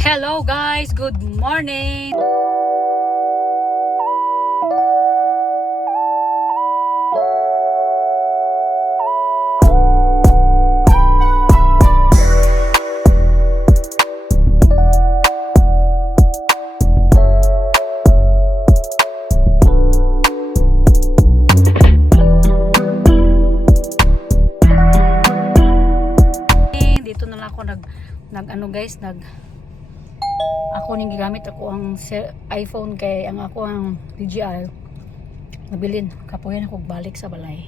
Hello guys, good morning. Dito na lang ako ako ning gigamit ako ang iPhone kay ang ako ang DJI nabilin kapuyan ako balik sa balay.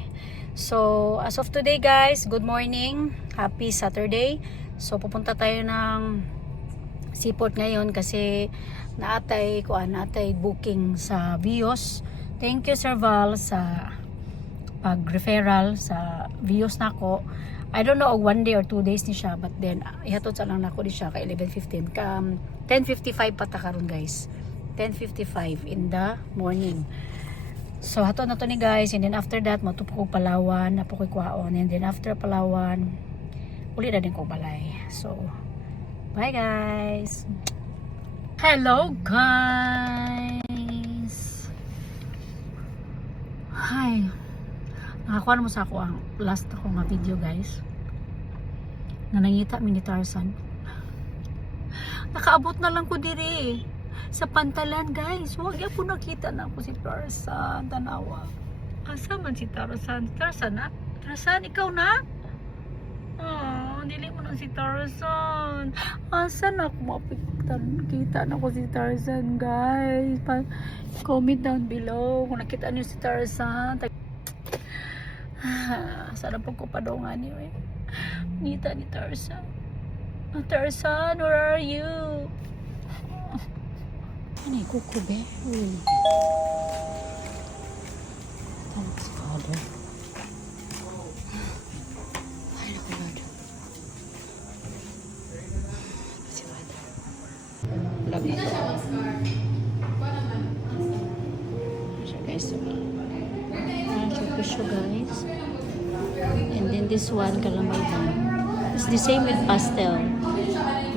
So as of today guys, good morning, happy Saturday. So pupunta tayo ng seaport ngayon kasi naatay booking sa Vios. Thank you Sir Val sa pag-referral sa Vios nako. I don't know, 1 day or 2 days ni siya, but then ihatod sa lang nako di siya ka 11:15 ka 10:55 pa ta karon guys. 10:55 in the morning. So hatod na to ni guys, and then after that matupo ko Palawan, napo ko kwaon, and then after Palawan uli na din ko balay. So bye guys. Hello guys. Hi. Nakakuha mo sa ako ang last ako nga video guys na nangita mi ni Tarzan. Nakaabot na lang ko diri sa pantalan guys. Huwag yan po nakita na ako si Tarzan. Tanawa, asa man si Tarzan? Tarzan na? Tarzan, ikaw na? Oh, dili mo na si Tarzan. Asa na ako mapitan? Kita na ko si Tarzan guys. Comment down below kung nakita niyo si Tarzan. Sana po ko padongan niyo eh. Nita ni Tarzan. Tarzan, where are you? Ano yung kuko be? Thanks Father. Ay naku Lord. Si Father. Love you. So guys, show guys, and then this one kalamay ba, it's the same with pastel,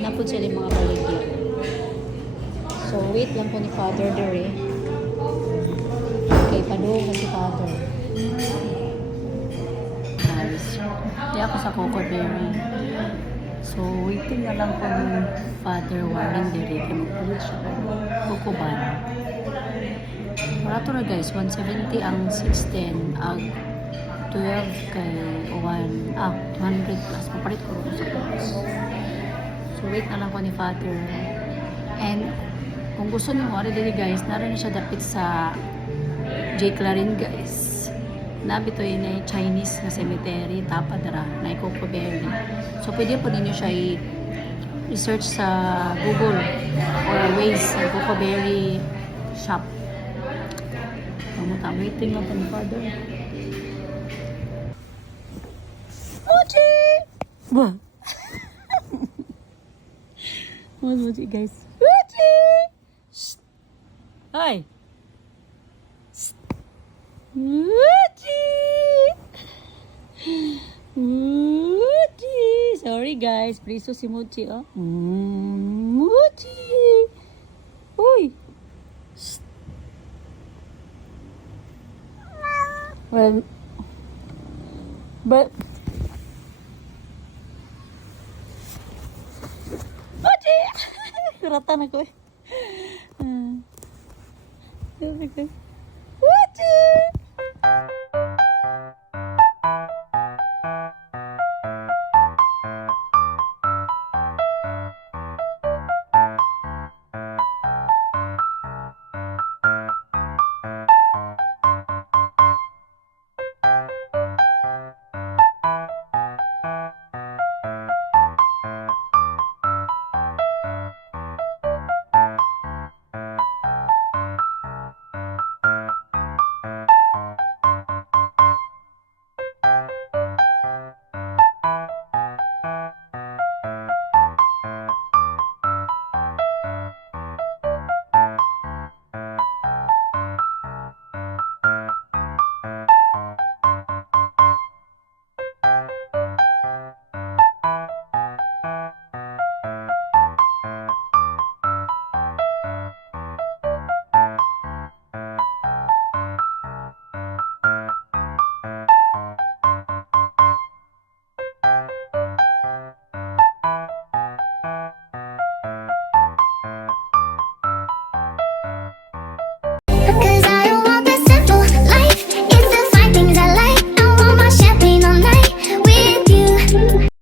napod sila mga baligya. So wait lang po ni Father there okay, padung na si Father guys. Di ako sa Coco Berry, so waiting na lang po ni Father warning there kaya magpulit siya Coco Ban. Barato na guys, 170 ang 610 ag 12 kay 200 plus papalit ko sa plus. So wait na lang ko ni Father, and kung gusto niyo mo dili guys, naroon na siya dapit sa J. Clarin guys. Nabito yun ay Chinese na cemetery tapadra na Coco Berry. So pwede po ninyo siya i-search sa Google or Waze sa Coco Berry shop. Waiting lang po ni Father. Mochi! Ba? Mochi guys. Mochi! Shh! Hi! Shh! Mochi! Mochi! Sorry guys, priso si Mochi oh. Mochi! Uy! Shh! Well, but Mochi! Kuratan ako eh. Mochi!